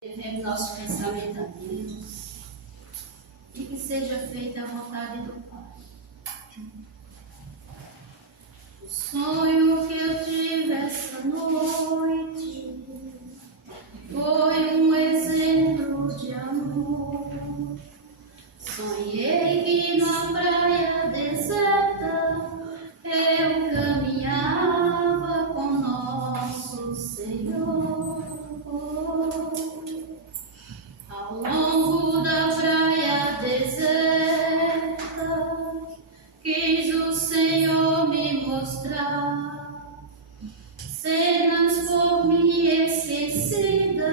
Levemos nosso pensamento a Deus e que seja feita a vontade do Pai. O sonho que eu tive essa noite foi um exemplo de amor. Sonhei que na praia deserta eu caminhava com nosso Senhor. Ao longo da praia deserta, quis o Senhor me mostrar cenas por mim esquecidas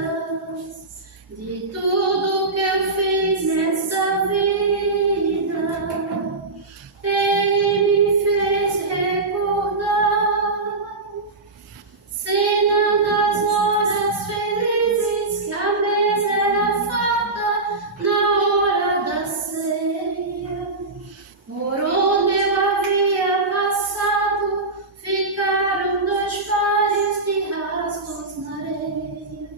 de tudo que eu fiz nessa vida. Ele me fez recordar cena das horas felizes que a mesa era farta na hora da ceia. Por onde eu havia passado, ficaram 2 pares de rastros na areia.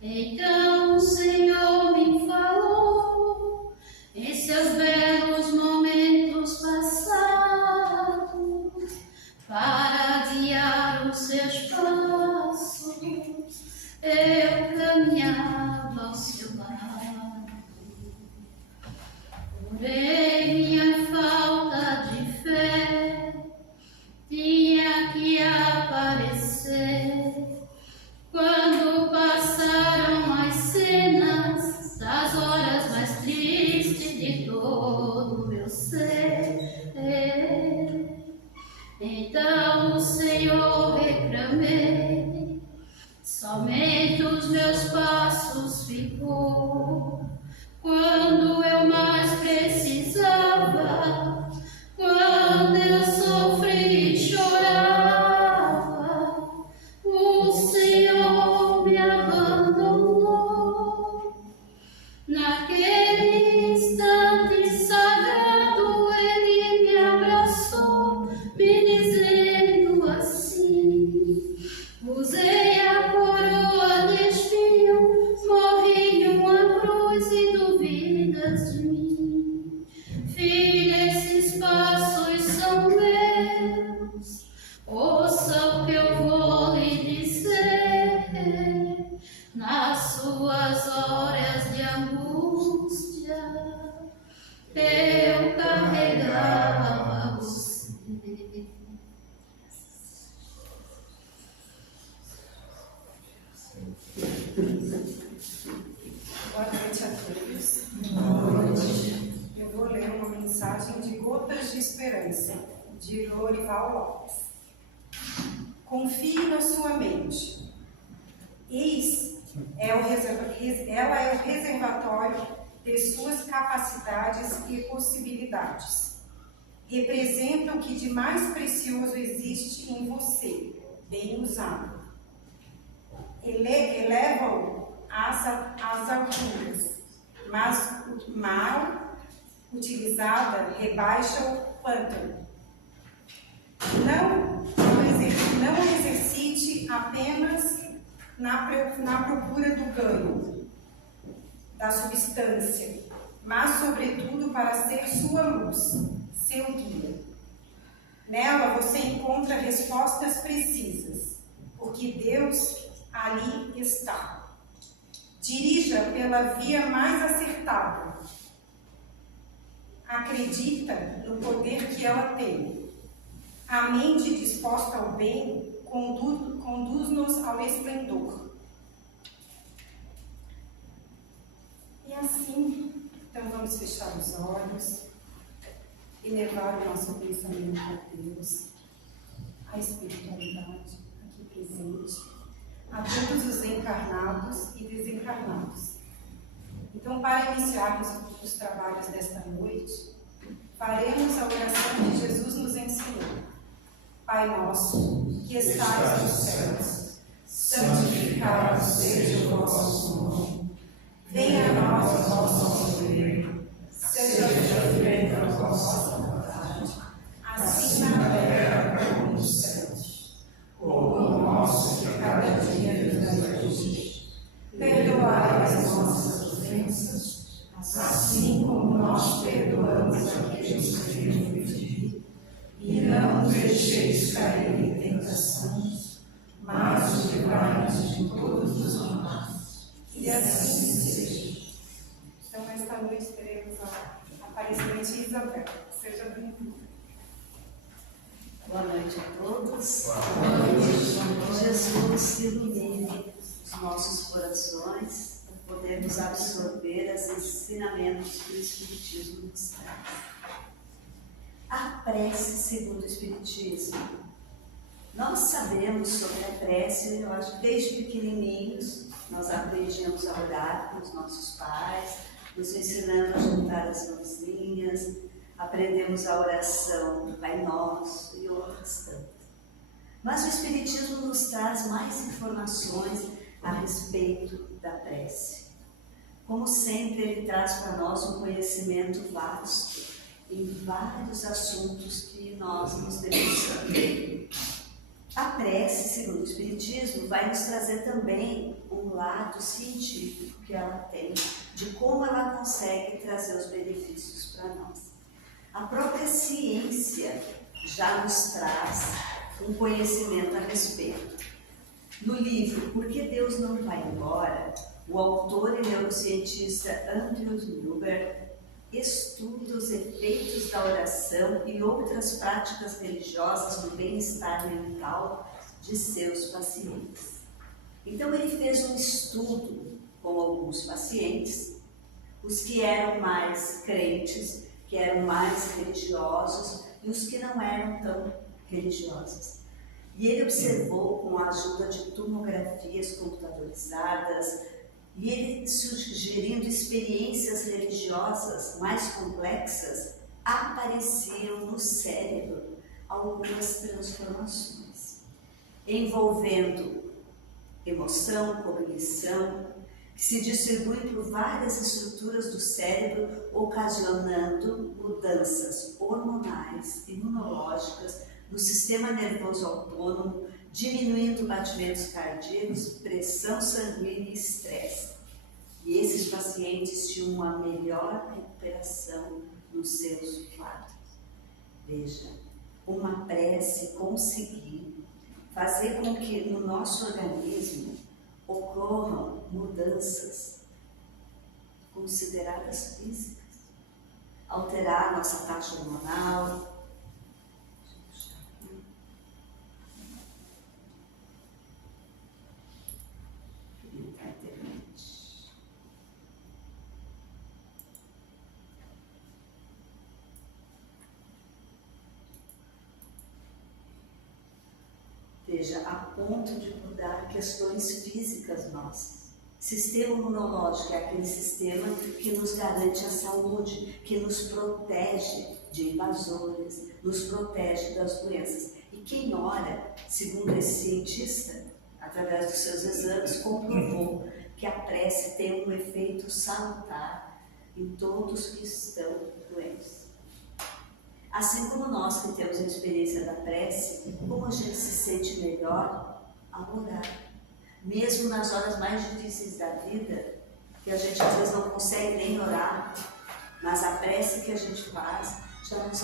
Então o Senhor me falou em seus belos momentos passados, para guiar os seus passos, eu caminhava ao seu lado. Porém, minha falta de fé tinha que aparecer quando passaram as cenas das horas mais tristes de todo o meu ser. Então o Senhor reclamei, somente os meus passos ficou quando eu mais precisava, quando eu sofri e chorava, o Senhor me abandonou. Naquele instante sagrado, Ele me abraçou, me dizendo assim: usei a coroa de espinho, morri em uma cruz e duvidas de mim. Filha, esses passos são meus, ouça o que eu vou lhe dizer. Nas suas horas de angústia, eu carregava você. Boa noite a todos. Boa noite. Eu vou ler uma mensagem de Gotas de Esperança, de Lorival Lopes. Confie na sua mente. Ela é o reservatório de suas capacidades e possibilidades. Representa o que de mais precioso existe em você, bem usado. Eleva-o às alturas, mas mal utilizada rebaixa o pântano. Não exercite apenas na procura do ganho, da substância, mas sobretudo para ser sua luz, seu guia. Nela você encontra respostas precisas, porque Deus ali está. Dirija pela via mais acertada. Acredita no poder que ela tem. A mente disposta ao bem conduz-nos ao esplendor. E assim, então vamos fechar os olhos e levar o nosso pensamento a Deus, a espiritualidade aqui presente, a todos os encarnados e desencarnados. Então, para iniciarmos os trabalhos desta noite, faremos a oração que Jesus nos ensinou. Pai nosso, que estais nos céus, santificado seja o vosso nome. Venha a nós o vosso reino. Seja feita a vossa vontade, assim na terra como nos céus. O pão nosso de cada dia nos dai hoje. Perdoai nossas ofensas, assim como nós perdoamos aqueles que nos pedir. E não nos deixeis cair em tentações, mas livrai-nos de todos os males. E assim seja. Então, nesta noite teremos a Aparecida de Isabel. Seja bem-vinda. Boa noite a todos. Boa noite. Jesus ilumine os nossos corações para podermos absorver os ensinamentos que o Espiritismo nos traz. A prece segundo o Espiritismo. Nós sabemos sobre a prece, eu acho que desde pequenininhos nós aprendíamos a orar com os nossos pais, nos ensinando a juntar as mãozinhas, aprendemos a oração do Pai Nosso e outras tantas. Mas o Espiritismo nos traz mais informações a respeito da prece. Como sempre, ele traz para nós um conhecimento vasto em vários assuntos que nós nos debruçamos. A prece, segundo o Espiritismo, vai nos trazer também um lado científico que ela tem, de como ela consegue trazer os benefícios para nós. A própria ciência já nos traz um conhecimento a respeito. No livro Por que Deus Não Vai Embora, o autor e neurocientista Andrew Newberg estuda os efeitos da oração e outras práticas religiosas no bem-estar mental de seus pacientes. Então ele fez um estudo com alguns pacientes, os que eram mais crentes, que eram mais religiosos e os que não eram tão religiosos. E ele observou, com a ajuda de tomografias computadorizadas, e ele sugerindo experiências religiosas mais complexas, apareciam no cérebro algumas transformações, envolvendo emoção, cognição, que se distribuem por várias estruturas do cérebro, ocasionando mudanças hormonais, imunológicas, no sistema nervoso autônomo, diminuindo batimentos cardíacos, pressão sanguínea e estresse. E esses pacientes tinham uma melhor recuperação nos seus quadros. Veja, uma prece conseguir fazer com que no nosso organismo ocorram mudanças consideradas físicas, alterar nossa taxa hormonal, veja, a ponto de mudar questões físicas nossas. Sistema imunológico é aquele sistema que nos garante a saúde, que nos protege de invasores, nos protege das doenças. E quem ora, segundo esse cientista, através dos seus exames, comprovou que a prece tem um efeito salutar em todos que estão doentes. Assim como nós que temos a experiência da prece, como a gente se sente melhor ao orar. Mesmo nas horas mais difíceis da vida, que a gente às vezes não consegue nem orar, mas a prece que a gente faz já nos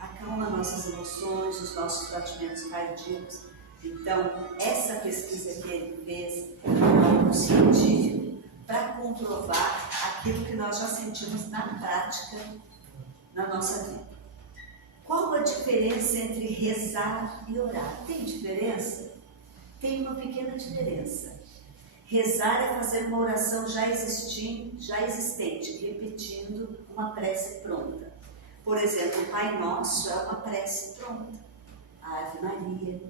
acalma nossas emoções, os nossos batimentos cardíacos. Então, essa pesquisa que ele fez é algo científico para comprovar aquilo que nós já sentimos na prática na nossa vida. Qual a diferença entre rezar e orar? Tem diferença? Tem uma pequena diferença. Rezar é fazer uma oração já existente, repetindo uma prece pronta. Por exemplo, o Pai Nosso é uma prece pronta. A Ave Maria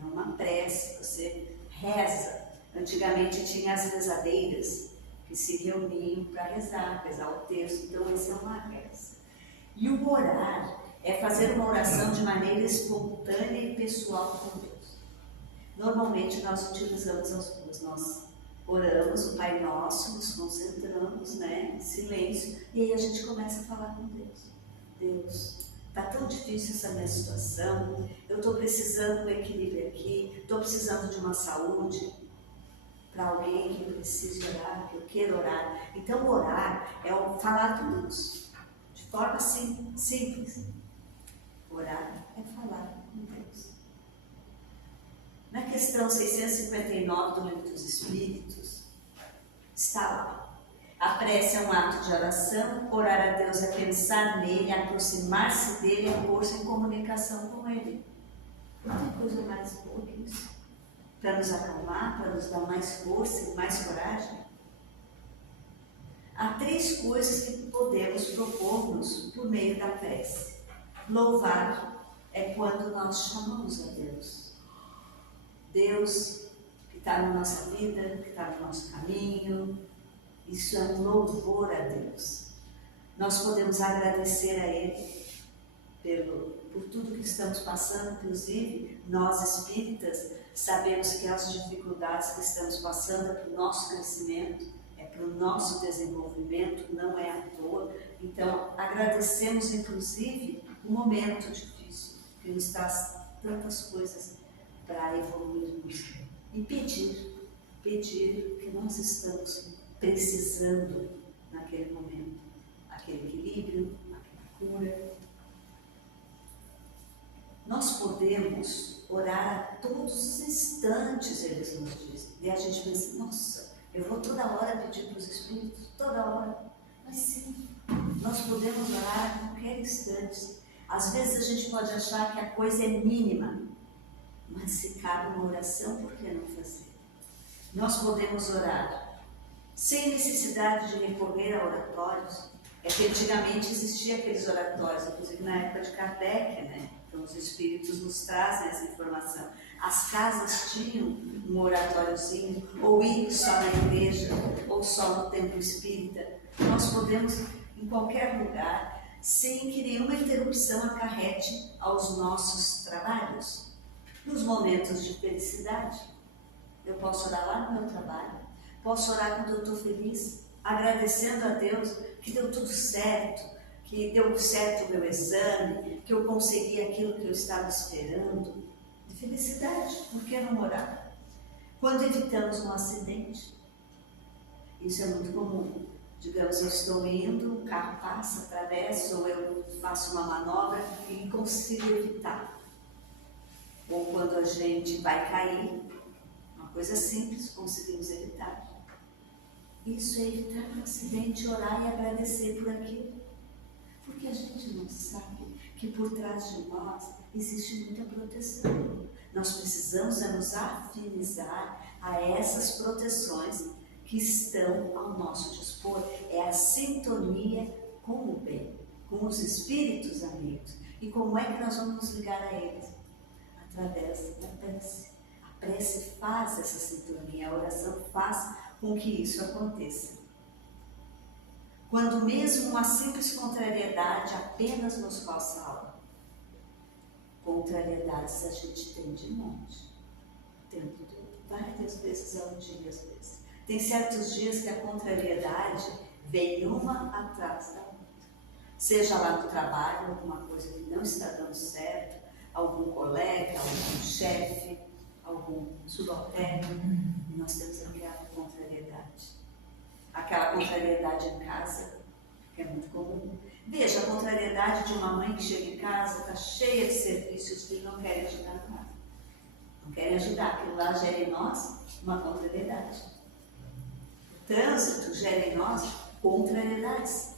é uma prece, você reza. Antigamente tinha as rezadeiras que se reuniam para rezar o texto, então essa é uma reza. E o orar é fazer uma oração de maneira espontânea e pessoal com Deus. Normalmente nós utilizamos as duas, nós oramos o Pai Nosso, nos concentramos, em silêncio, e aí a gente começa a falar com Deus. Deus, está tão difícil essa minha situação, eu estou precisando do equilíbrio aqui, estou precisando de uma saúde para alguém que precise orar, que eu que orar. Então, orar é o falar com Deus, de forma assim, simples. Orar é falar com Deus. Na questão 659 do Livro dos Espíritos, está lá. A prece é um ato de oração, orar a Deus é pensar nele, aproximar-se dele, é pôr-se em comunicação com ele. Não tem coisa mais boa que isso. Para nos acalmar, para nos dar mais força e mais coragem. Há 3 coisas que podemos propor-nos por meio da prece. Louvar é quando nós chamamos a Deus. Deus que está na nossa vida, que está no nosso caminho. Isso é um louvor a Deus. Nós podemos agradecer a Ele por tudo que estamos passando, inclusive nós espíritas sabemos que as dificuldades que estamos passando é para o nosso crescimento, é para o nosso desenvolvimento, não é à toa. Então agradecemos inclusive o momento difícil, que nos traz tantas coisas para evoluirmos e pedir o que nós estamos precisando naquele momento, aquele equilíbrio, aquela cura. Nós podemos orar a todos os instantes, eles nos dizem. E a gente pensa, nossa, eu vou toda hora pedir para os Espíritos, toda hora. Mas sim, nós podemos orar a qualquer instante. Às vezes a gente pode achar que a coisa é mínima, mas se cabe uma oração, por que não fazer? Nós podemos orar sem necessidade de recorrer a oratórios. É que antigamente existiam aqueles oratórios, inclusive na época de Kardec, né? Então os espíritos nos trazem essa informação. As casas tinham um oratóriozinho, ou ir só na igreja, ou só no templo espírita. Nós podemos, em qualquer lugar, sem que nenhuma interrupção acarrete aos nossos trabalhos. Nos momentos de felicidade, eu posso orar lá no meu trabalho, posso orar quando eu estou feliz, agradecendo a Deus que deu tudo certo, que deu certo o meu exame, que eu consegui aquilo que eu estava esperando. De felicidade, por que não orar? Quando evitamos um acidente, isso é muito comum. Digamos, eu estou indo, o carro passa, atravessa, ou eu faço uma manobra e consigo evitar. Ou quando a gente vai cair, uma coisa simples, conseguimos evitar. Isso é evitar um acidente, orar e agradecer por aquilo. Porque a gente não sabe que por trás de nós existe muita proteção. Nós precisamos nos afinizar a essas proteções que estão ao nosso dispor. É a sintonia com o bem, com os espíritos amigos. E como é que nós vamos nos ligar a eles? Através da prece. A prece faz essa sintonia, a oração faz com que isso aconteça. Quando mesmo uma simples contrariedade apenas nos coça a alma. Contrariedades a gente tem de monte, o tempo todo, várias vezes ao dia, às vezes. Tem certos dias que a contrariedade vem uma atrás da outra. Seja lá no trabalho, alguma coisa que não está dando certo, algum colega, algum chefe, algum subalterno, e nós temos aquela contrariedade. Aquela contrariedade em casa, que é muito comum. Veja, a contrariedade de uma mãe que chega em casa, está cheia de serviços, os filhos não querem ajudar nada. Não querem ajudar, aquilo lá gera em nós uma contrariedade. O trânsito gera em nós contrariedades.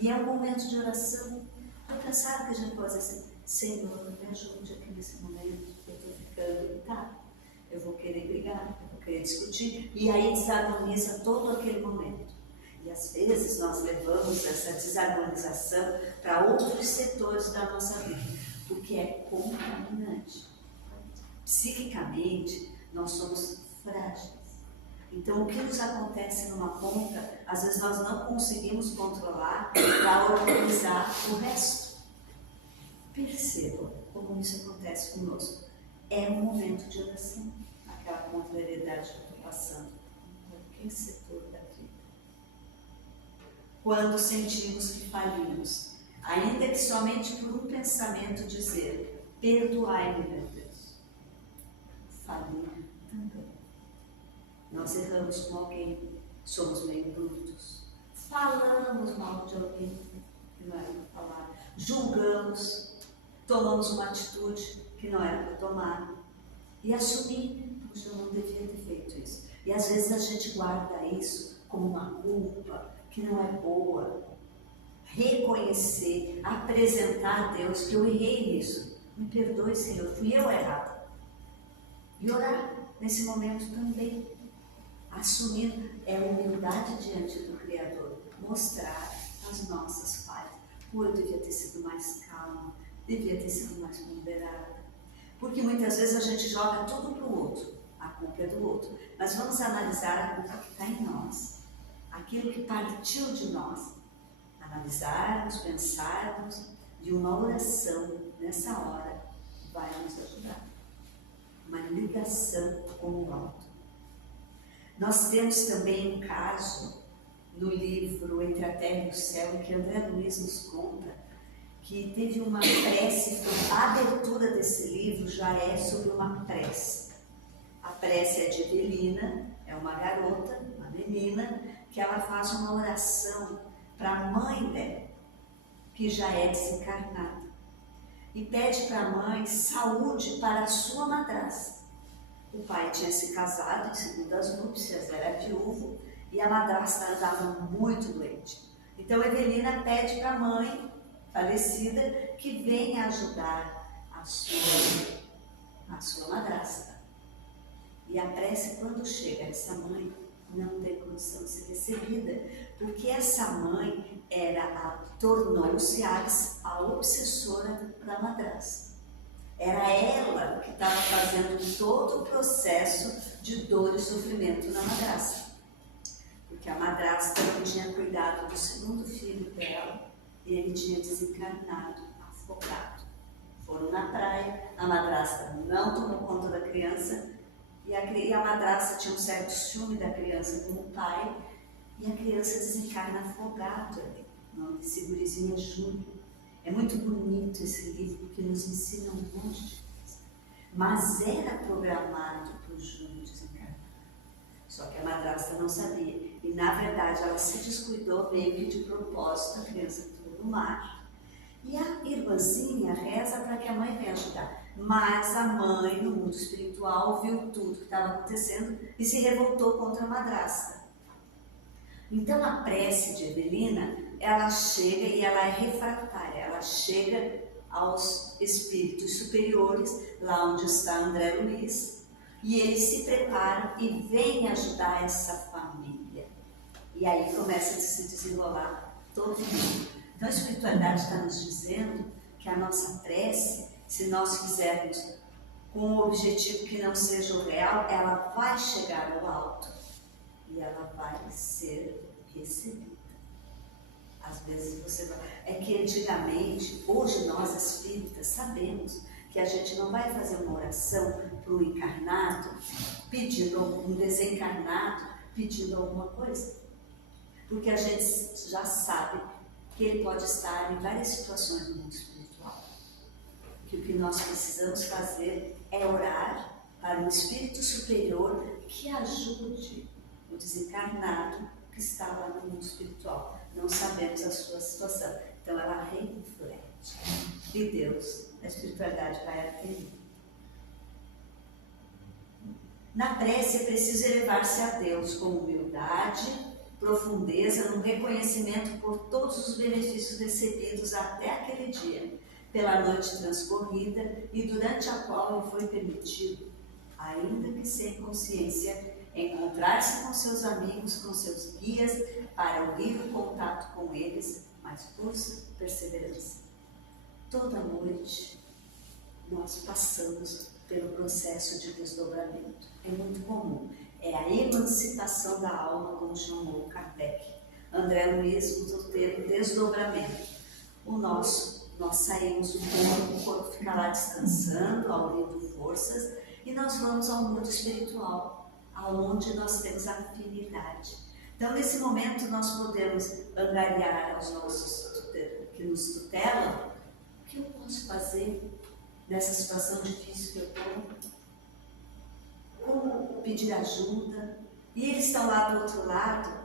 E é um momento de oração. Estou cansado que a gente pode dizer assim, Senhor, me ajude aqui nesse momento, eu estou ficando irritada. Eu vou querer brigar, eu vou querer discutir, e aí desarmoniza todo aquele momento. E às vezes nós levamos essa desarmonização para outros setores da nossa vida, porque é contaminante. Psiquicamente, nós somos frágeis. Então, o que nos acontece numa ponta, às vezes nós não conseguimos controlar para organizar o resto. Percebam como isso acontece conosco. É um momento de oração, aquela contrariedade que eu estou passando em qualquer setor da vida. Quando sentimos que falimos, ainda que somente por um pensamento dizer, perdoai-me, meu Deus. Falir também. Nós erramos com alguém, somos meio brutos, falamos mal de alguém que não era para falar, julgamos, tomamos uma atitude que não era para tomar e assumir, puxa, eu não devia ter feito isso. E às vezes a gente guarda isso como uma culpa que não é boa. Reconhecer, apresentar a Deus que eu errei nisso. Me perdoe, Senhor, fui eu errado. E orar nesse momento também. Assumindo, é humildade diante do Criador. Mostrar as nossas falhas. Pô, eu devia ter sido mais calma, devia ter sido mais ponderada. Porque muitas vezes a gente joga tudo para o outro. A culpa é do outro. Mas vamos analisar a culpa que está em nós. Aquilo que partiu de nós. Analisarmos, pensarmos, e uma oração nessa hora vai nos ajudar. Uma ligação com o alto. Nós temos também um caso no livro Entre a Terra e o Céu, em que André Luiz nos conta que teve uma prece, a abertura desse livro já é sobre uma prece. A prece é de Evelina, é uma garota, uma menina, que ela faz uma oração para a mãe dela, que já é desencarnada, e pede para a mãe saúde para a sua madrasta. O pai tinha se casado em segundas núpcias, era viúvo, e a madrasta andava muito doente. Então Evelina pede para a mãe falecida que venha ajudar a sua madrasta. E a prece, quando chega a essa mãe, não tem condição de ser recebida, porque essa mãe tornou-se a obsessora da madrasta. Era ela que estava fazendo todo o processo de dor e sofrimento na madrasta. Porque a madrasta não tinha cuidado do segundo filho dela e ele tinha desencarnado, afogado. Foram na praia, a madrasta não tomou conta da criança e a madrasta tinha um certo ciúme da criança com o pai e a criança desencarna afogada ali. O nome desse gurizinho é Júlio. É muito bonito esse livro porque nos ensina um monte de coisa. Mas era programado para o Júlio desencarnar. Só que a madrasta não sabia. E na verdade ela se descuidou meio que de propósito, a criança entrou no mar. E a irmãzinha reza para que a mãe venha ajudar. Mas a mãe, no mundo espiritual, viu tudo que estava acontecendo e se revoltou contra a madrasta. Então a prece de Evelina, ela chega e ela é refratária, ela chega aos espíritos superiores, lá onde está André Luiz, e eles se preparam e vêm ajudar essa família. E aí começa a se desenrolar todo mundo. Então a espiritualidade está nos dizendo que a nossa prece, se nós fizermos com um objetivo que não seja o real, ela vai chegar ao alto e ela vai ser recebida. Às vezes você vai... É que antigamente, hoje nós espíritas sabemos que a gente não vai fazer uma oração para um encarnado, pedindo um desencarnado, pedindo alguma coisa. Porque a gente já sabe que ele pode estar em várias situações no mundo espiritual. Que o que nós precisamos fazer é orar para um espírito superior que ajude o desencarnado que está lá no mundo espiritual. Não sabemos a sua situação. Então ela reflete. E Deus, a espiritualidade vai atender. Na prece é preciso elevar-se a Deus com humildade, profundeza, no reconhecimento por todos os benefícios recebidos até aquele dia, pela noite transcorrida e durante a qual lhe foi permitido, ainda que sem consciência, encontrar-se com seus amigos, com seus guias, para unir o contato com eles, mas força, perseverança. Toda noite nós passamos pelo processo de desdobramento. É muito comum. É a emancipação da alma, como chamou Kardec. André Luiz usa o termo desdobramento. Nós saímos do corpo, o corpo fica lá descansando, unindo forças, e nós vamos ao mundo espiritual, aonde nós temos afinidade. Então, nesse momento, nós podemos angariar aos nossos que nos tutelam. O que eu posso fazer nessa situação difícil que eu estou? Como pedir ajuda? E eles estão lá do outro lado,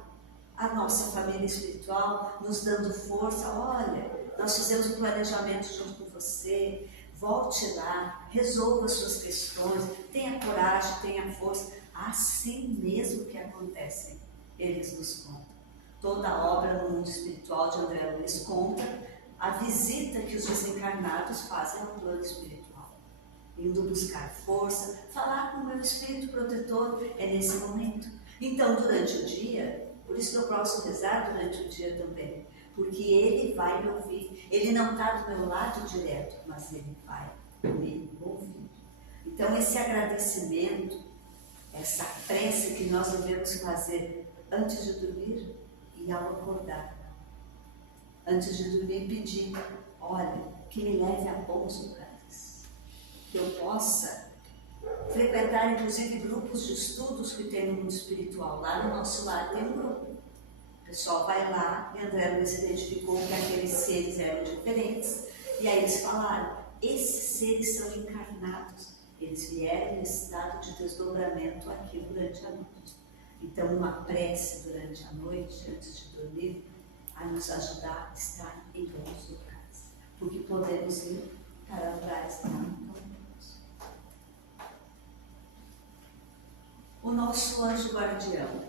a nossa família espiritual, nos dando força. Olha, nós fizemos um planejamento junto com você, volte lá, resolva as suas questões, tenha coragem, tenha força. Assim mesmo que acontecem, eles nos contam. Toda a obra no mundo espiritual de André Luiz conta a visita que os desencarnados fazem ao plano espiritual, indo buscar força, falar com o meu espírito protetor, é nesse momento. Então, durante o dia, por isso que eu posso rezar durante o dia também, porque ele vai me ouvir. Ele não está do meu lado direto, mas ele vai me ouvir. Então, esse agradecimento, essa prece que nós devemos fazer antes de dormir e ao acordar. Antes de dormir, pedir, olha, que me leve a bons lugares, que eu possa frequentar inclusive grupos de estudos que tem no mundo espiritual. Lá no nosso lar tem um grupo. O pessoal vai lá e André Luiz identificou que aqueles seres eram diferentes. E aí eles falaram, esses seres são encarnados. Eles vieram em estado de desdobramento aqui durante a noite. Então uma prece durante a noite, antes de dormir, a nos ajudar a estar em bons lugares. Porque podemos ir para lugares não tão bons. O nosso anjo guardião.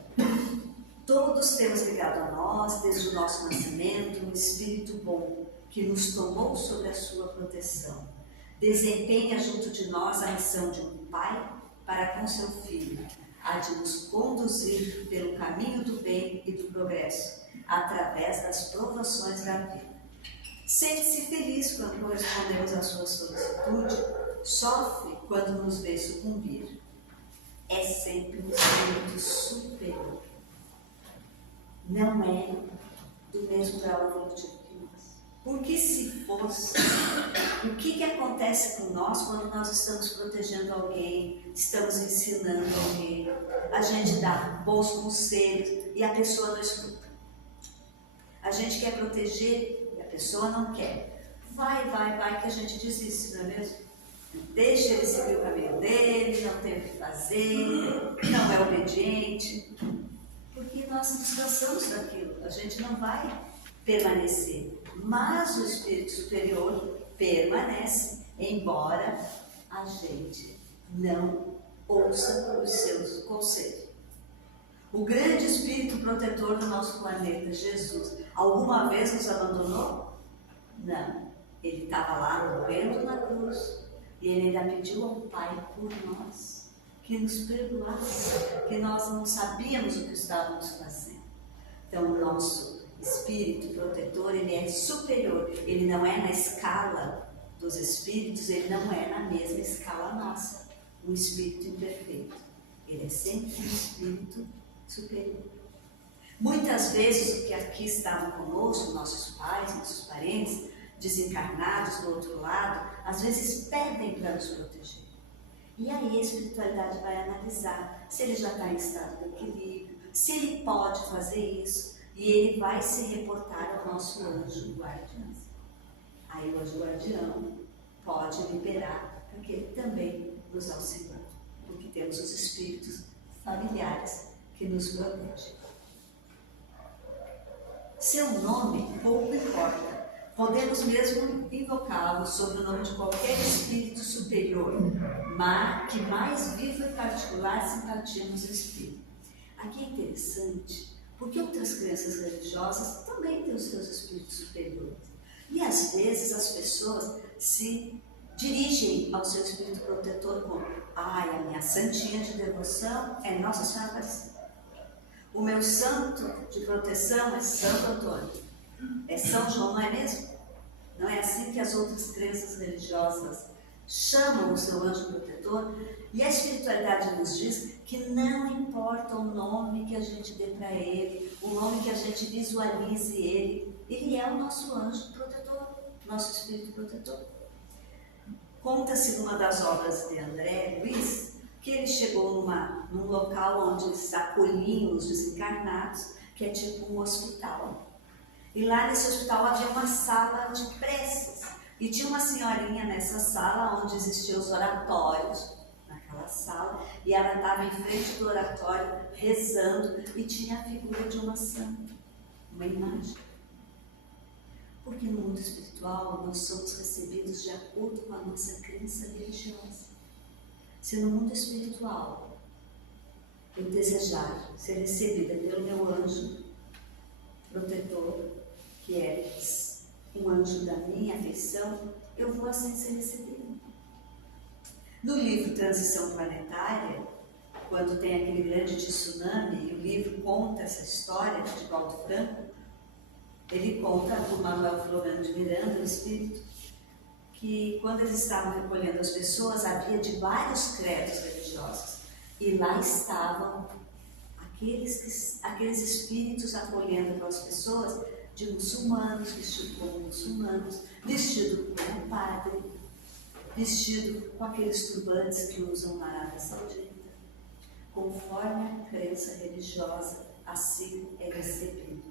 Todos temos ligado a nós, desde o nosso nascimento, um espírito bom que nos tomou sob a sua proteção. Desempenha junto de nós a missão de um pai para com seu filho, a de nos conduzir pelo caminho do bem e do progresso, através das provações da vida. Sente-se feliz quando correspondemos à sua solicitude, sofre quando nos vê sucumbir. É sempre um espírito superior. Não é do mesmo grau evolutivo que nós. Porque se fosse, o que acontece com nós quando nós estamos protegendo alguém, estamos ensinando alguém, a gente dá bons conselhos e a pessoa não escuta. A gente quer proteger e a pessoa não quer. Vai, que a gente desiste, não é mesmo? Deixa ele seguir o caminho dele, não tem o que fazer, não é obediente. Porque nós nos cansamos daquilo, a gente não vai permanecer. Mas o Espírito Superior permanece, embora a gente não ouça os seus conselhos. O grande Espírito protetor do nosso planeta, Jesus, alguma vez nos abandonou? Não. Ele estava lá morrendo na cruz e ele ainda pediu ao Pai por nós, que nos perdoasse, que nós não sabíamos o que estávamos fazendo. Então, o nosso Espírito protetor, ele é superior, ele não é na escala dos Espíritos, ele não é na mesma escala nossa, um Espírito imperfeito. Ele é sempre um Espírito superior. Muitas vezes, os que aqui estavam conosco, nossos pais, nossos parentes, desencarnados do outro lado, às vezes pedem para nos proteger. E aí a espiritualidade vai analisar se ele já está em estado de equilíbrio, se ele pode fazer isso, e ele vai se reportar ao nosso anjo guardião. Aí o anjo guardião pode liberar para que ele também nos auxilie, porque temos os espíritos familiares que nos protegem. Seu nome pouco importa. Podemos mesmo invocá-lo sob o nome de qualquer espírito superior, mas que mais vivo e particular simpatia nos inspira. Aqui é interessante, porque outras crenças religiosas também têm os seus espíritos superiores. E às vezes as pessoas se dirigem ao seu espírito protetor como: ai, a minha santinha de devoção é Nossa Senhora Aparecida. O meu santo de proteção é Santo Antônio. É São João, não é mesmo? Não é assim que as outras crenças religiosas chamam o seu anjo protetor? E a espiritualidade nos diz que não importa o nome que a gente dê para ele, o nome que a gente visualize ele é o nosso anjo protetor, nosso espírito protetor. Conta-se numa das obras de André Luiz que ele chegou num local onde eles acolhiam os desencarnados, que é tipo um hospital. E lá nesse hospital havia uma sala de preces. E tinha uma senhorinha nessa sala onde existiam os oratórios. Naquela naquela sala e ela estava em frente do oratório rezando e tinha a figura de uma santa, uma imagem. Porque no mundo espiritual nós somos recebidos de acordo com a nossa crença religiosa. Se no mundo espiritual eu desejar ser recebida pelo meu anjo protetor, que é um anjo da minha afeição, eu vou assim ser recebida. No livro Transição Planetária, quando tem aquele grande tsunami, e o livro conta essa história de Divaldo Franco, ele conta por Manuel Florano de Miranda, o espírito, que quando eles estavam recolhendo as pessoas, havia de vários credos religiosos. E lá estavam aqueles espíritos acolhendo aquelas pessoas de muçulmanos, vestidos como muçulmanos, vestido como padre, vestido com aqueles turbantes que usam na Arábia Saudita. Conforme a crença religiosa, assim é recebido.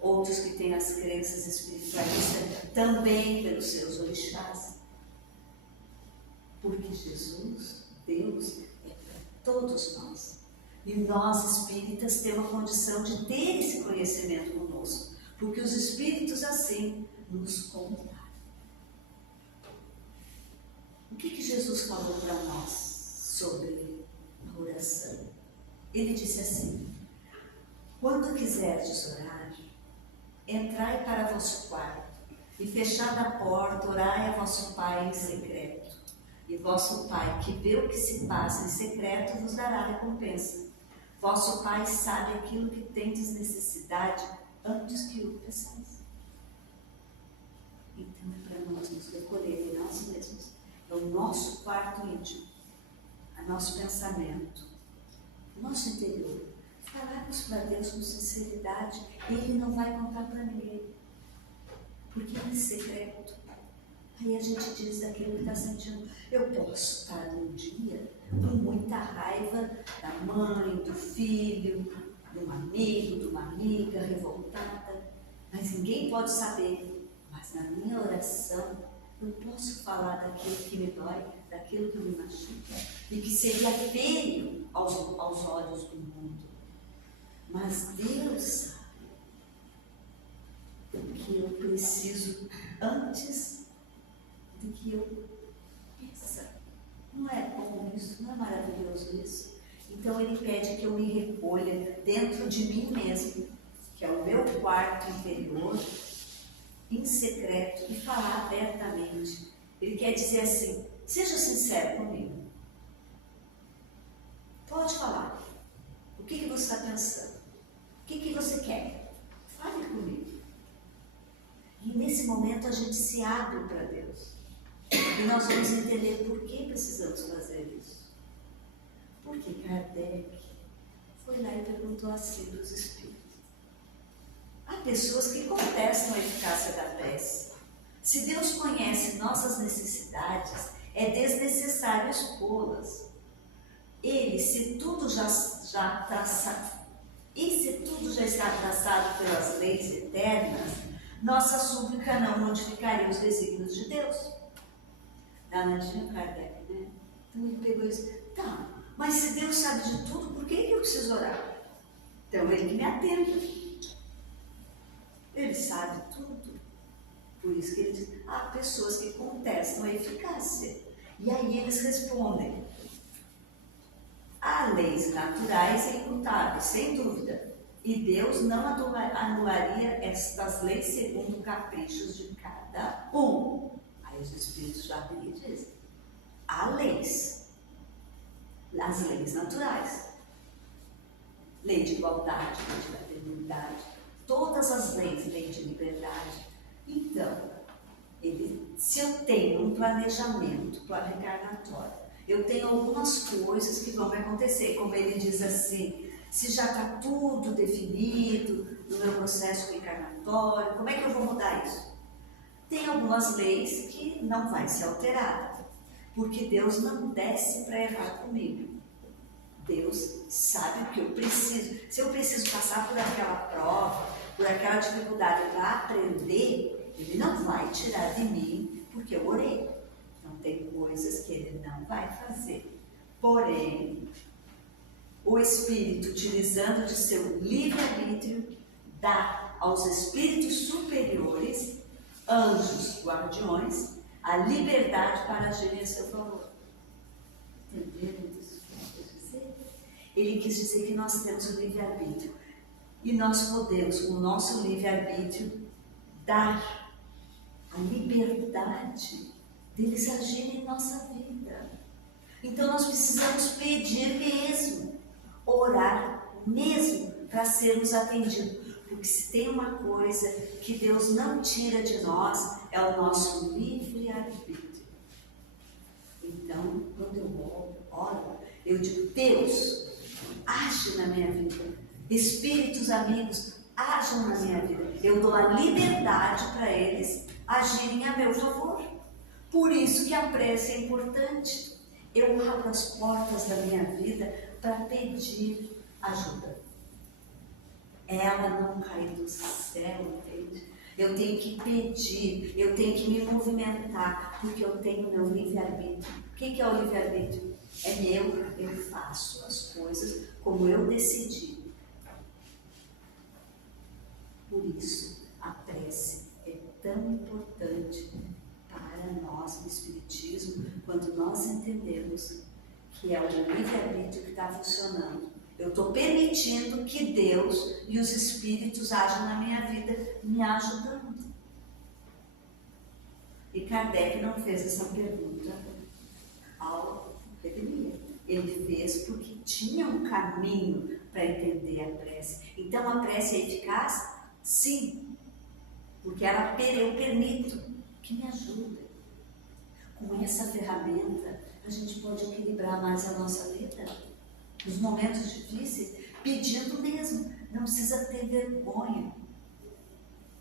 Outros que têm as crenças espiritualistas também pelos seus orixás. Porque Jesus, Deus, é para todos nós. E nós espíritas temos a condição de ter esse conhecimento conosco. Porque os espíritos assim nos contaram. O que Jesus falou para nós sobre a oração? Ele disse assim: quando quiserdes orar, entrai para vosso quarto, e fechada a porta, orai a vosso Pai em secreto. E vosso Pai, que vê o que se passa em secreto, vos dará recompensa. Vosso Pai sabe aquilo que tendes necessidade antes que o peçais. Então é para nós nos recolher em nós mesmos. É o nosso quarto íntimo, o nosso pensamento, o nosso interior. Falarmos para Deus com sinceridade, Ele não vai contar para ninguém, porque é secreto. Aí a gente diz daquilo que está sentindo. Eu posso estar num dia com muita raiva da mãe, do filho, de um amigo, de uma amiga revoltada, mas ninguém pode saber. Mas na minha oração, eu posso falar daquilo que me dói, daquilo que me machuca, e que seria feio aos olhos do mundo. Mas Deus sabe que eu preciso antes de que eu pense. Não é bom isso? Não é maravilhoso isso? Então Ele pede que eu me recolha dentro de mim mesmo, que é o meu quarto interior, em secreto, e falar abertamente. Ele quer dizer assim: seja sincero comigo. Pode falar. O que você está pensando? O que você quer? Fale comigo. E nesse momento a gente se abre para Deus. E nós vamos entender por que precisamos fazer isso. Porque Kardec foi lá e perguntou assim para os espíritos. Há pessoas que contestam a eficácia da prece. Se Deus conhece nossas necessidades, é desnecessário expô-las. Ele, se tudo já traçado, e se tudo já está traçado pelas leis eternas, nossa súplica não modificaria os desígnios de Deus. Danadinho Kardec, né? Então ele pegou isso. Tá, mas se Deus sabe de tudo, por que eu preciso orar? Então Ele que me atenda. Ele sabe tudo. Por isso que ele diz: há pessoas que contestam a eficácia. E aí eles respondem: há leis naturais e imutáveis, sem dúvida. E Deus não anularia estas leis segundo caprichos de cada um. Aí os espíritos já dizem: há leis. As leis naturais. Lei de igualdade, lei de fraternidade, todas as leis, lei de liberdade. Então, se eu tenho um planejamento reencarnatório, eu tenho algumas coisas que vão me acontecer, como ele diz assim: se já está tudo definido no meu processo reencarnatório, como é que eu vou mudar isso? Tem algumas leis que não vai ser alterada, porque Deus não desce para errar comigo. Deus sabe o que eu preciso. Se eu preciso passar por aquela prova, por aquela dificuldade para aprender, Ele não vai tirar de mim porque eu orei. Então tem coisas que Ele não vai fazer. Porém, o Espírito, utilizando de seu livre-arbítrio, dá aos espíritos superiores, anjos, guardiões, a liberdade para agirem a seu favor. Entenderam isso que eu quis dizer? Ele quis dizer que nós temos o livre-arbítrio. E nós podemos, com o nosso livre-arbítrio, dar a liberdade deles agirem em nossa vida. Então nós precisamos pedir mesmo, orar mesmo, para sermos atendidos. Porque se tem uma coisa que Deus não tira de nós, é o nosso livre-arbítrio. Então, quando eu oro, eu digo: Deus, age na minha vida. Espíritos amigos, ajam na minha vida. Eu dou a liberdade para eles agirem a meu favor. Por isso que a prece é importante. Eu abro as portas da minha vida para pedir ajuda. Ela não cai do céu, entende? Eu tenho que pedir, eu tenho que me movimentar, porque eu tenho meu livre-arbítrio. O que é o livre-arbítrio? É meu, eu faço as coisas como eu decidi. Por isso, a prece é tão importante para nós no Espiritismo, quando nós entendemos que é o livre-arbítrio que está funcionando. Eu estou permitindo que Deus e os Espíritos ajam na minha vida, me ajudando. E Kardec não fez essa pergunta ao Pedrinho. Ele fez porque tinha um caminho para entender a prece. Então a prece é eficaz? Sim, porque eu permito que me ajude. Com essa ferramenta, a gente pode equilibrar mais a nossa vida. Nos momentos difíceis, pedindo mesmo, não precisa ter vergonha.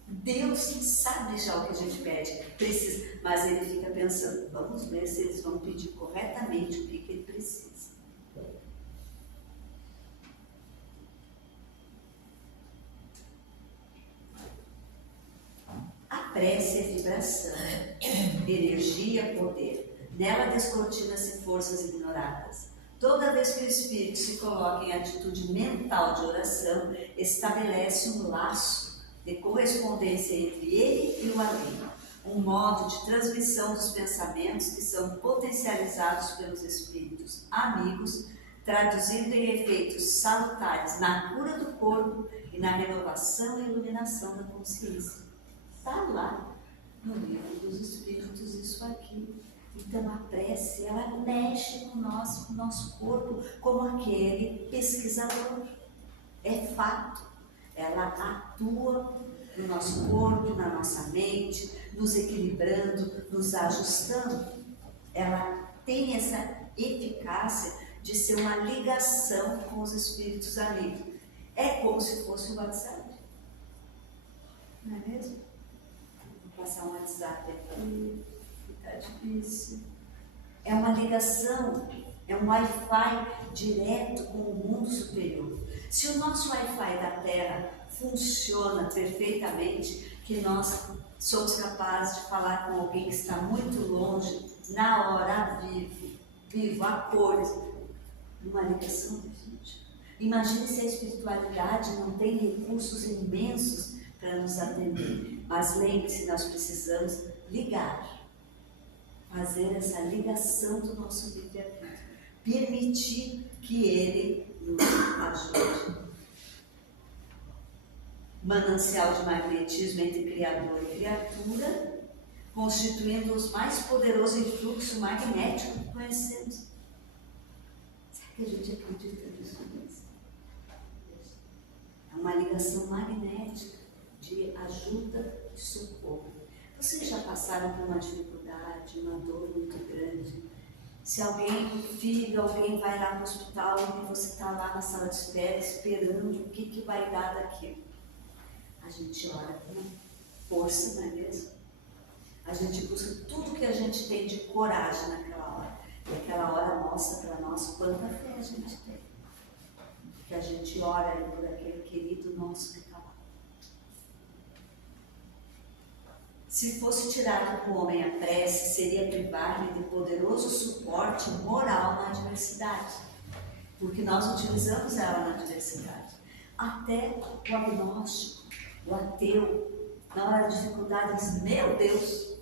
Deus sabe já o que a gente pede, precisa, mas ele fica pensando: vamos ver se eles vão pedir corretamente o que ele precisa. A prece é vibração, energia, poder. Nela descortina-se forças ignoradas. Toda vez que o espírito se coloca em atitude mental de oração, estabelece um laço de correspondência entre ele e o além, um modo de transmissão dos pensamentos que são potencializados pelos espíritos amigos, traduzindo em efeitos salutares na cura do corpo e na renovação e iluminação da consciência. Está lá no livro dos Espíritos isso aqui. Então a prece, ela mexe com o nosso corpo como aquele pesquisador. É fato. Ela atua no nosso corpo, na nossa mente, nos equilibrando, nos ajustando. Ela tem essa eficácia de ser uma ligação com os espíritos amigos. É como se fosse um WhatsApp. Não é mesmo? Vou passar um WhatsApp aqui. Está difícil. É uma ligação, é um Wi-Fi direto com o mundo superior. Se o nosso Wi-Fi da Terra funciona perfeitamente, que nós somos capazes de falar com alguém que está muito longe, na hora, vivo, a cores, uma ligação, gente. Imagine se a espiritualidade não tem recursos imensos para nos atender. Mas lembre-se, nós precisamos ligar. Fazer essa ligação do nosso livre-arbítrio, permitir que ele nos ajude. Manancial de magnetismo entre Criador e criatura, constituindo os mais poderoso influxo magnético que conhecemos. Será que a gente acredita nisso mesmo? É uma ligação magnética de ajuda e socorro. Vocês já passaram por uma dificuldade, uma dor muito grande? Se alguém, um filho, alguém vai lá no hospital e você está lá na sala de espera esperando o que vai dar daquilo. A gente ora com força, não é mesmo? A gente busca tudo que a gente tem de coragem naquela hora. E aquela hora mostra para nós quanta fé a gente tem. Que a gente ora por aquele querido nosso que está lá. Se fosse tirado do homem a prece, seria privar-lhe de poderoso suporte moral na adversidade, porque nós utilizamos ela na adversidade. Até o agnóstico, o ateu, na hora da dificuldade, diz: meu Deus,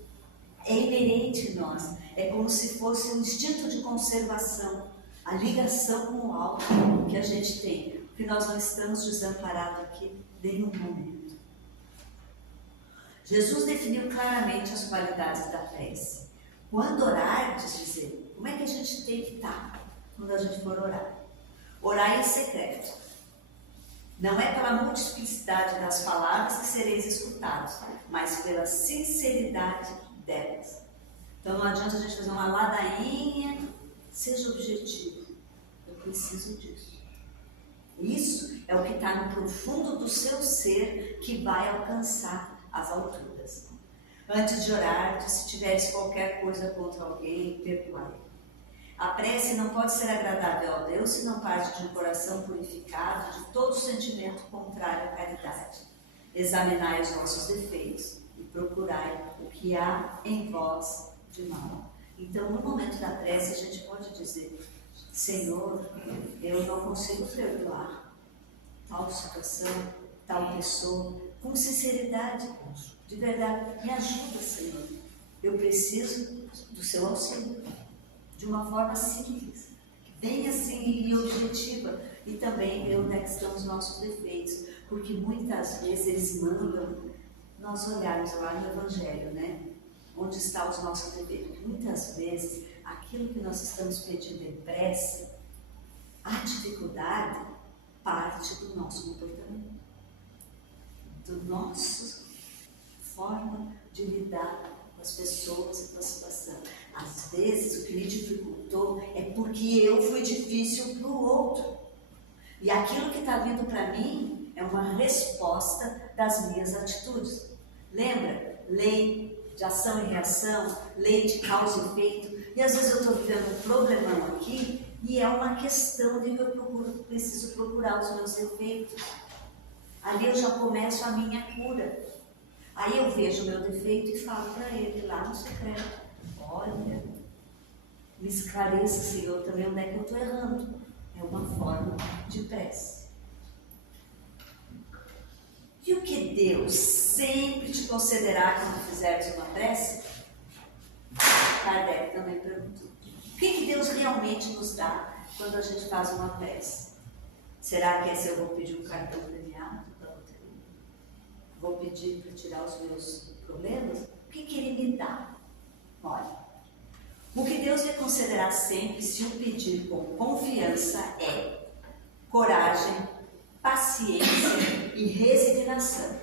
é inerente em nós, é como se fosse um instinto de conservação, a ligação com o alto que a gente tem, porque nós não estamos desamparados aqui em nenhum momento. Jesus definiu claramente as qualidades da prece. Quando orar, diz ele, como é que a gente tem que estar quando a gente for orar? Orar em secreto. Não é pela multiplicidade das palavras que sereis escutados, mas pela sinceridade delas. Então não adianta a gente fazer uma ladainha, seja objetivo. Eu preciso disso. Isso é o que está no profundo do seu ser que vai alcançar as alturas. Antes de orar, se tiveres qualquer coisa contra alguém, perdoai. A prece não pode ser agradável a Deus se não parte de um coração purificado de todo sentimento contrário à caridade. Examinai os vossos defeitos e procurai o que há em vós de mal. Então, no momento da prece, a gente pode dizer: Senhor, eu não consigo perdoar tal situação, tal pessoa, com sinceridade, de verdade. Me ajuda, Senhor. Eu preciso do seu auxílio, de uma forma simples, bem assim e objetiva, e também ver onde é que estão os nossos defeitos, porque muitas vezes eles mandam nós olharmos lá no Evangelho, né? Onde estão os nossos defeitos, porque muitas vezes aquilo que nós estamos pedindo em prece, a dificuldade parte do nosso comportamento, do nosso forma de lidar com as pessoas e com a situação. Às vezes o que me dificultou é porque eu fui difícil para o outro. E aquilo que está vindo para mim é uma resposta das minhas atitudes. Lembra? Lei de ação e reação, lei de causa e efeito. E às vezes eu estou vivendo um problemão aqui e é uma questão de que eu preciso procurar os meus defeitos. Ali eu já começo a minha cura. Aí eu vejo o meu defeito e falo para ele lá no secreto: olha, me esclareça, Senhor, também onde é que eu estou errando. É uma forma de prece. E o que Deus sempre te concederá quando fizeres uma prece? Kardec também perguntou. O que Deus realmente nos dá quando a gente faz uma prece? Será que é se eu vou pedir um cartão premiado da loteria? Vou pedir para tirar os meus problemas? O que Ele me dá? Olha, o que Deus lhe concederá sempre, se o pedir com confiança, é coragem, paciência e resignação.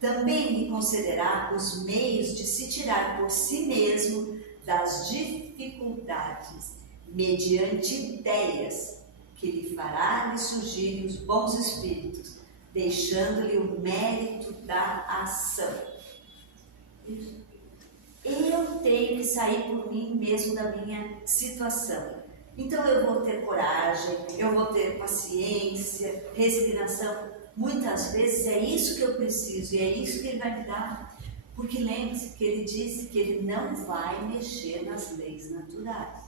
Também lhe concederá os meios de se tirar por si mesmo das dificuldades, mediante ideias que lhe fará lhe surgirem os bons espíritos, deixando-lhe o mérito da ação. Eu tenho que sair por mim mesmo da minha situação. Então eu vou ter coragem, eu vou ter paciência, resignação. Muitas vezes é isso que eu preciso e é isso que Ele vai me dar. Porque lembre-se que Ele disse que Ele não vai mexer nas leis naturais,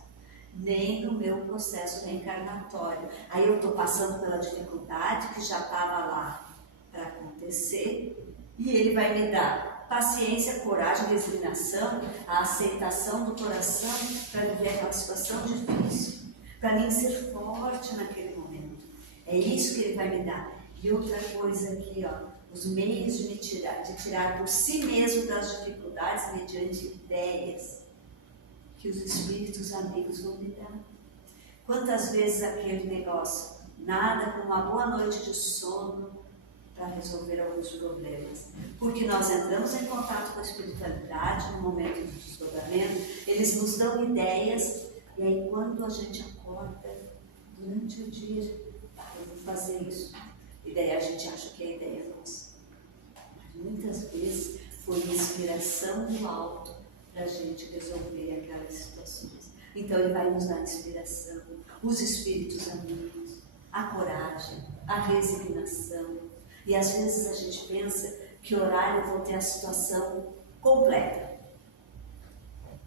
nem no meu processo reencarnatório. Aí eu estou passando pela dificuldade que já estava lá para acontecer e Ele vai me dar paciência, coragem, resignação, a aceitação do coração para viver aquela situação difícil, para mim ser forte naquele momento. É isso que Ele vai me dar. E outra coisa aqui, ó, os meios de tirar por si mesmo das dificuldades mediante ideias que os espíritos amigos vão me dar. Quantas vezes aquele negócio, nada como uma boa noite de sono para resolver alguns problemas. Porque nós entramos em contato com a espiritualidade no momento do desdobramento, eles nos dão ideias, e aí quando a gente acorda, durante o dia, eu vou fazer isso. E daí a gente acha que é ideia nossa. Mas muitas vezes foi inspiração do alto para a gente resolver aquelas situações. Então Ele vai nos dar inspiração, os espíritos amigos, a coragem, a resignação. E às vezes a gente pensa que orar eu vou ter a situação completa.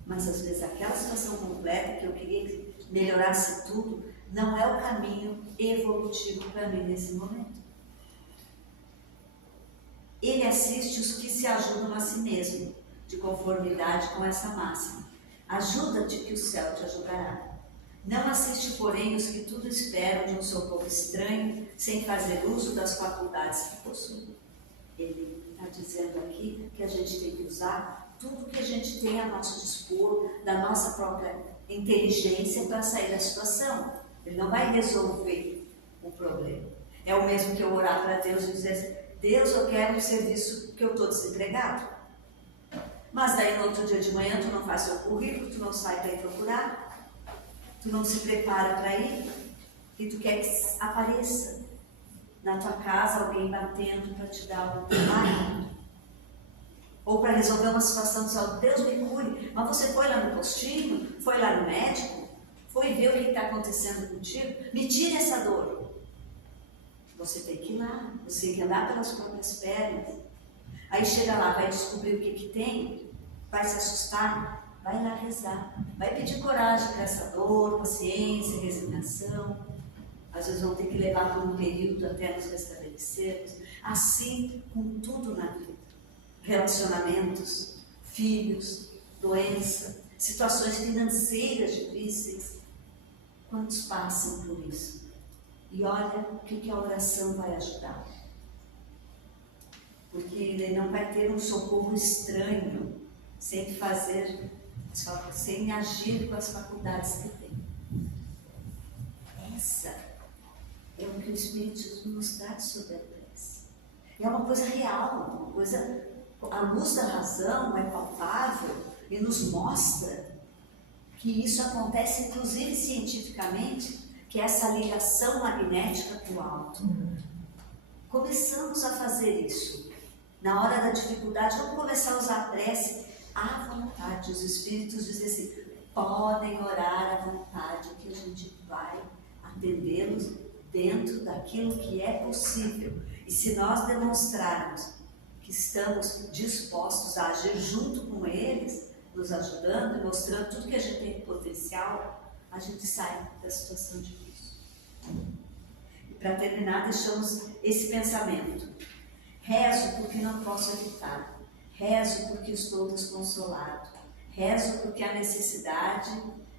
Mas às vezes aquela situação completa que eu queria que melhorasse tudo, não é o caminho evolutivo para mim nesse momento. Ele assiste os que se ajudam a si mesmo, de conformidade com essa máxima. Ajuda-te que o céu te ajudará. Não assiste, porém, os que tudo esperam de um socorro estranho, sem fazer uso das faculdades que possuem. Ele está dizendo aqui que a gente tem que usar tudo que a gente tem a nosso dispor, da nossa própria inteligência para sair da situação. Ele não vai resolver o problema. É o mesmo que eu orar para Deus e dizer assim, Deus, eu quero um serviço porque eu estou desempregado. Mas daí no outro dia de manhã tu não faz seu currículo, tu não sai para ir procurar, tu não se prepara para ir e tu quer que apareça na tua casa alguém batendo para te dar um trabalho. Ou para resolver uma situação, diz, Deus me cure, mas você foi lá no postinho, foi lá no médico, foi ver o que está acontecendo contigo, me tire essa dor. Você tem que ir lá, você tem que andar pelas próprias pernas. Aí chega lá, vai descobrir o que tem, vai se assustar, vai lá rezar, vai pedir coragem para essa dor, paciência, resignação. Às vezes vão ter que levar por um período até nos restabelecermos. Assim com tudo na vida. Relacionamentos, filhos, doença, situações financeiras difíceis. Quantos passam por isso? E olha o que a oração vai ajudar. Porque ele não vai ter um socorro estranho, sem agir com as faculdades que tem. Essa é o que o Espírito nos dá sobre a prece. É uma coisa real, uma coisa, a luz da razão é palpável e nos mostra que isso acontece, inclusive cientificamente, que é essa ligação magnética com o alto. Começamos a fazer isso. Na hora da dificuldade, vamos começar a usar a prece à vontade. Os Espíritos dizem assim, podem orar à vontade, que a gente vai atendê-los dentro daquilo que é possível. E se nós demonstrarmos que estamos dispostos a agir junto com eles, nos ajudando e mostrando tudo que a gente tem de potencial, a gente sai da situação difícil. E para terminar, deixamos esse pensamento. Rezo porque não posso evitar. Rezo porque estou desconsolado. Rezo porque a necessidade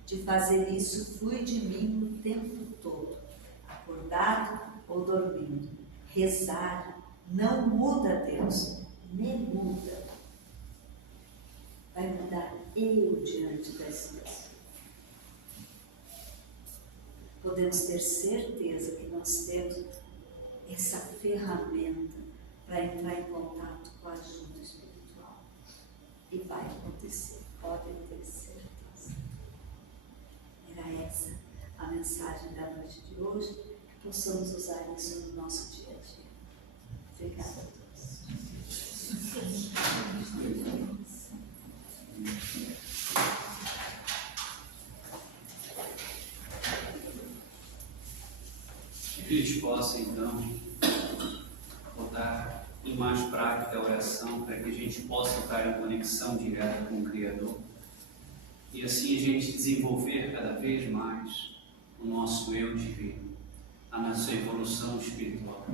de fazer isso flui de mim o tempo todo, acordado ou dormindo. Rezar não muda Deus, me muda. Vai mudar eu diante da situação. Podemos ter certeza que nós temos essa ferramenta para entrar em contato com a ajuda espiritual. E vai acontecer, podem ter certeza. Era essa a mensagem da noite de hoje, que possamos usar isso no nosso dia a dia. Obrigada a todos. Que eles possam, então, botar em mais prática a oração para que a gente possa estar em conexão direta com o Criador e assim a gente desenvolver cada vez mais o nosso eu divino, a nossa evolução espiritual,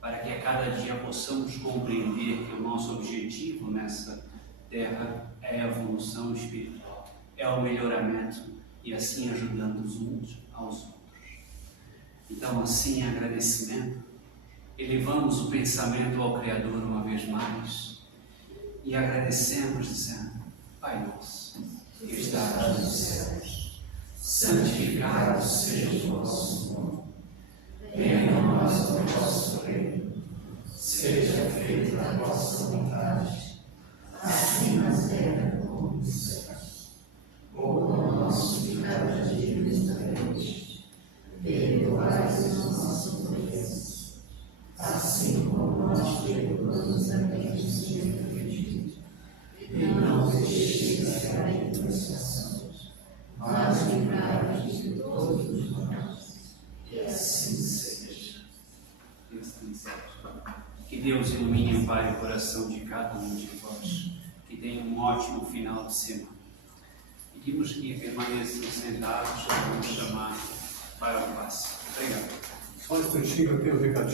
para que a cada dia possamos compreender que o nosso objetivo nessa terra é a evolução espiritual, é o melhoramento e assim ajudando os uns aos outros. Então, assim, em agradecimento, elevamos o pensamento ao Criador uma vez mais e agradecemos dizendo, Pai nosso, que estás nos céus, santificado seja o vosso nome. Venha a nós o vosso reino, seja feita a vossa vontade, assim na terra como no céu. O pão nosso de cada dia nos dai hoje, perdoai as nossas ofensas, assim como nós perdoamos a quem nos tem ofendido. E não deixeis cair em tentações, mas livrai-nos de todos os males. E assim seja. E assim seja. Que Deus ilumine, Pai, o coração de cada um de vós, que tenham um ótimo final de semana. Pedimos que permaneçam sentados, vamos chamar para o passe. Obrigado. Só um instantinho, eu tenho um recadinho.